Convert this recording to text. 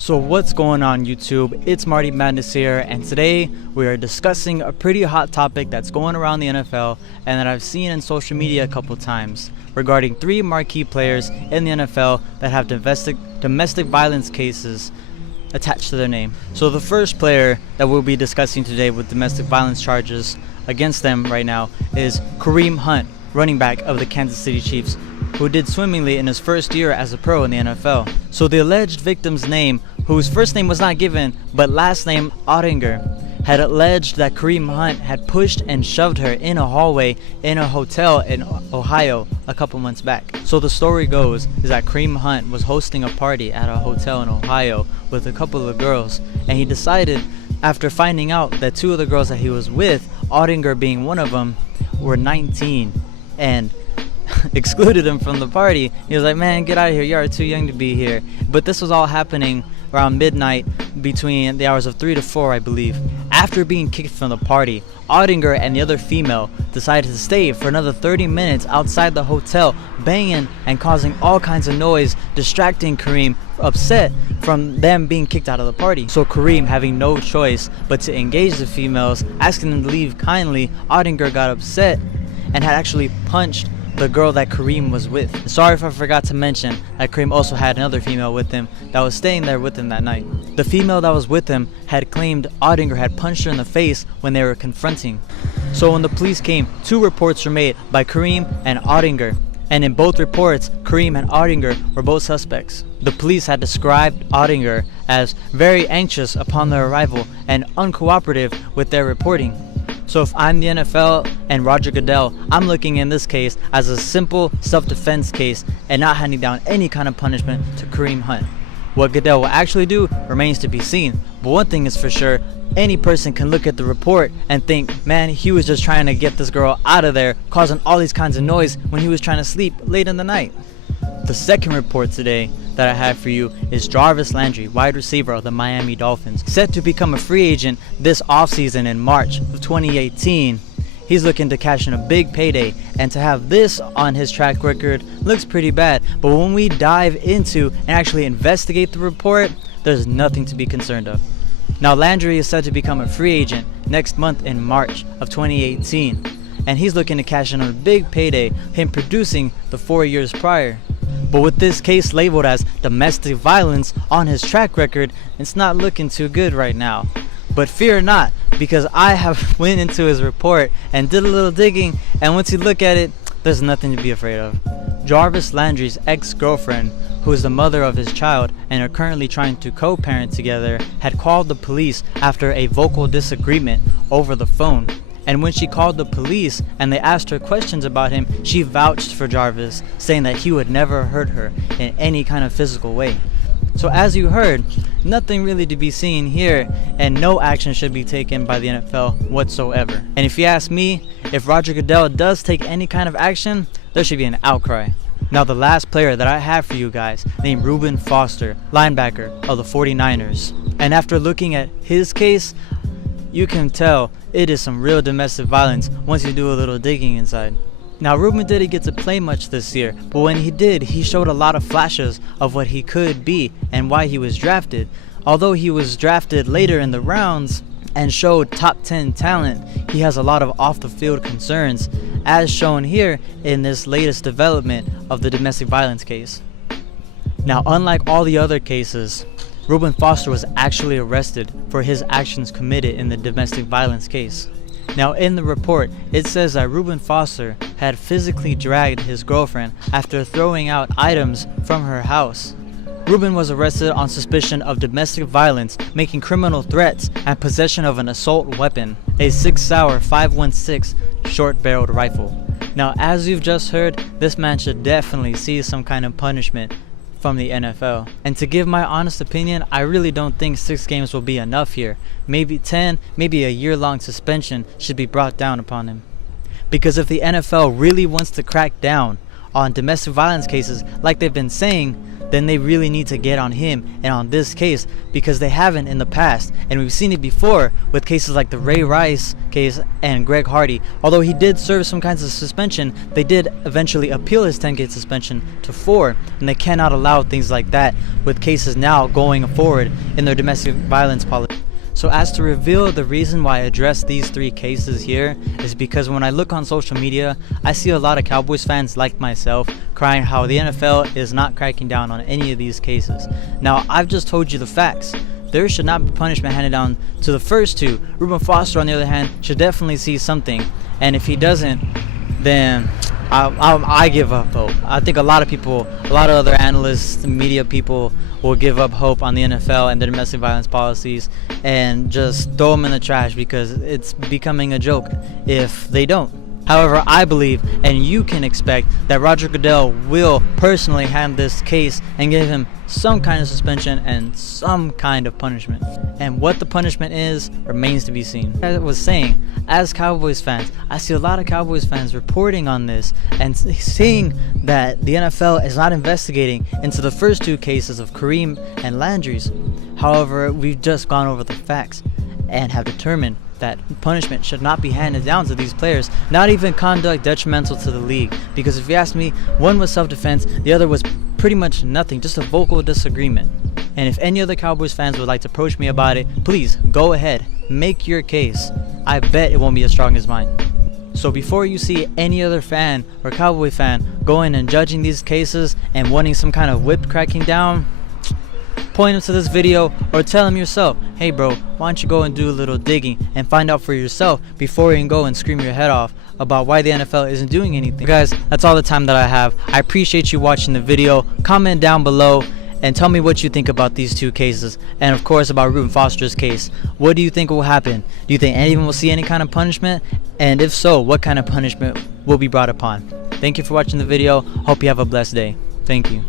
So what's going on YouTube? It's Marty Madness here, and today we are discussing a pretty hot topic that's going around the NFL and that I've seen in social media a couple times regarding three marquee players in the NFL that have domestic violence cases attached to their name. So the first player that we'll be discussing today with domestic violence charges against them right now is Kareem Hunt, running back of the Kansas City Chiefs, who did swimmingly in his first year as a pro in the NFL. So the alleged victim's name, whose first name was not given but last name Ottinger, had alleged that Kareem Hunt had pushed and shoved her in a hallway in a hotel in Ohio a couple months back. So the story goes is that Kareem Hunt was hosting a party at a hotel in Ohio with a couple of girls, and he decided, after finding out that two of the girls that he was with, Ottinger being one of them, were 19 and excluded him from the party. He was like, man, get out of here, you are too young to be here. But this was all happening around midnight, between the hours of 3 to 4, I believe. After being kicked from the party, Ottinger and the other female decided to stay for another 30 minutes outside the hotel, banging and causing all kinds of noise, distracting Kareem, upset from them being kicked out of the party. So Kareem, having no choice but to engage the females, asking them to leave kindly, Ottinger got upset and had actually punched the girl that Kareem was with. Sorry if I forgot to mention that Kareem also had another female with him that was staying there with him that night. The female that was with him had claimed Ottinger had punched her in the face when they were confronting. So when the police came, 2 reports were made by Kareem and Ottinger, and in both reports, Kareem and Ottinger were both suspects. The police had described Ottinger as very anxious upon their arrival and uncooperative with their reporting. So if I'm the NFL and Roger Goodell, I'm looking in this case as a simple self-defense case and not handing down any kind of punishment to Kareem Hunt. What Goodell will actually do remains to be seen, but one thing is for sure, any person can look at the report and think, man, he was just trying to get this girl out of there, causing all these kinds of noise when he was trying to sleep late in the night. The second report today that I have for you is Jarvis Landry, wide receiver of the Miami Dolphins, set to become a free agent this offseason in March of 2018. He's looking to cash in a big payday, and to have this on his track record looks pretty bad, but when we dive into and actually investigate the report, there's nothing to be concerned of. Now Landry is set to become a free agent next month in March of 2018, and he's looking to cash in on a big payday, him producing the 4 years prior. But with this case labeled as domestic violence on his track record, it's not looking too good right now. But fear not, because I have went into his report and did a little digging, and once you look at it, there's nothing to be afraid of. Jarvis Landry's ex-girlfriend, who is the mother of his child and are currently trying to co-parent together, had called the police after a vocal disagreement over the phone. And when she called the police and they asked her questions about him, she vouched for Jarvis, saying that he would never hurt her in any kind of physical way. So as you heard, nothing really to be seen here, and no action should be taken by the NFL whatsoever. And if you ask me, if Roger Goodell does take any kind of action, there should be an outcry. Now the last player that I have for you guys, named Rueben Foster, linebacker of the 49ers. And after looking at his case, you can tell it is some real domestic violence once you do a little digging inside. Now Rueben didn't get to play much this year, but when he did, he showed a lot of flashes of what he could be and why he was drafted. Although he was drafted later in the rounds and showed top 10 talent, he has a lot of off the field concerns, as shown here in this latest development of the domestic violence case. Now unlike all the other cases, Rueben Foster was actually arrested for his actions committed in the domestic violence case. Now in the report, it says that Rueben Foster had physically dragged his girlfriend after throwing out items from her house. Rueben was arrested on suspicion of domestic violence, making criminal threats, and possession of an assault weapon, a 6 Sauer 5.16 short-barreled rifle. Now as you've just heard, this man should definitely see some kind of punishment from the NFL. And to give my honest opinion, I really don't think 6 games will be enough here. Maybe 10, maybe a year-long suspension should be brought down upon him. Because if the NFL really wants to crack down on domestic violence cases like they've been saying, then they really need to get on him and on this case, because they haven't in the past. And we've seen it before with cases like the Ray Rice case and Greg Hardy. Although he did serve some kinds of suspension, they did eventually appeal his 10-game suspension to 4, and they cannot allow things like that with cases now going forward in their domestic violence policy. So as to reveal the reason why I address these 3 cases here is because when I look on social media, I see a lot of Cowboys fans like myself crying how the NFL is not cracking down on any of these cases. Now, I've just told you the facts. There should not be punishment handed down to the first 2. Rueben Foster, on the other hand, should definitely see something. And if he doesn't, then I give up hope. I think a lot of people, a lot of other analysts, media people will give up hope on the NFL and their domestic violence policies and just throw them in the trash because it's becoming a joke if they don't. However, I believe, and you can expect, that Roger Goodell will personally handle this case and give him some kind of suspension and some kind of punishment. And what the punishment is remains to be seen. As I was saying, as Cowboys fans, I see a lot of Cowboys fans reporting on this and seeing that the NFL is not investigating into the first 2 cases of Kareem and Landry's. However, we've just gone over the facts and have determined that punishment should not be handed down to these players, not even conduct detrimental to the league. Because if you ask me, one was self-defense, the other was pretty much nothing, just a vocal disagreement. And if any other Cowboys fans would like to approach me about it, please go ahead, make your case. I bet it won't be as strong as mine. So before you see any other fan or Cowboy fan going and judging these cases and wanting some kind of whip cracking down, point him to this video or tell him yourself, hey bro, why don't you go and do a little digging and find out for yourself before you can go and scream your head off about why the NFL isn't doing anything. Guys, that's all the time that I have. I appreciate you watching the video. Comment down below and tell me what you think about these 2 cases, and of course about Rueben Foster's case. What do you think will happen? Do you think anyone will see any kind of punishment? And if so, what kind of punishment will be brought upon? Thank you for watching the video. Hope you have a blessed day. Thank you.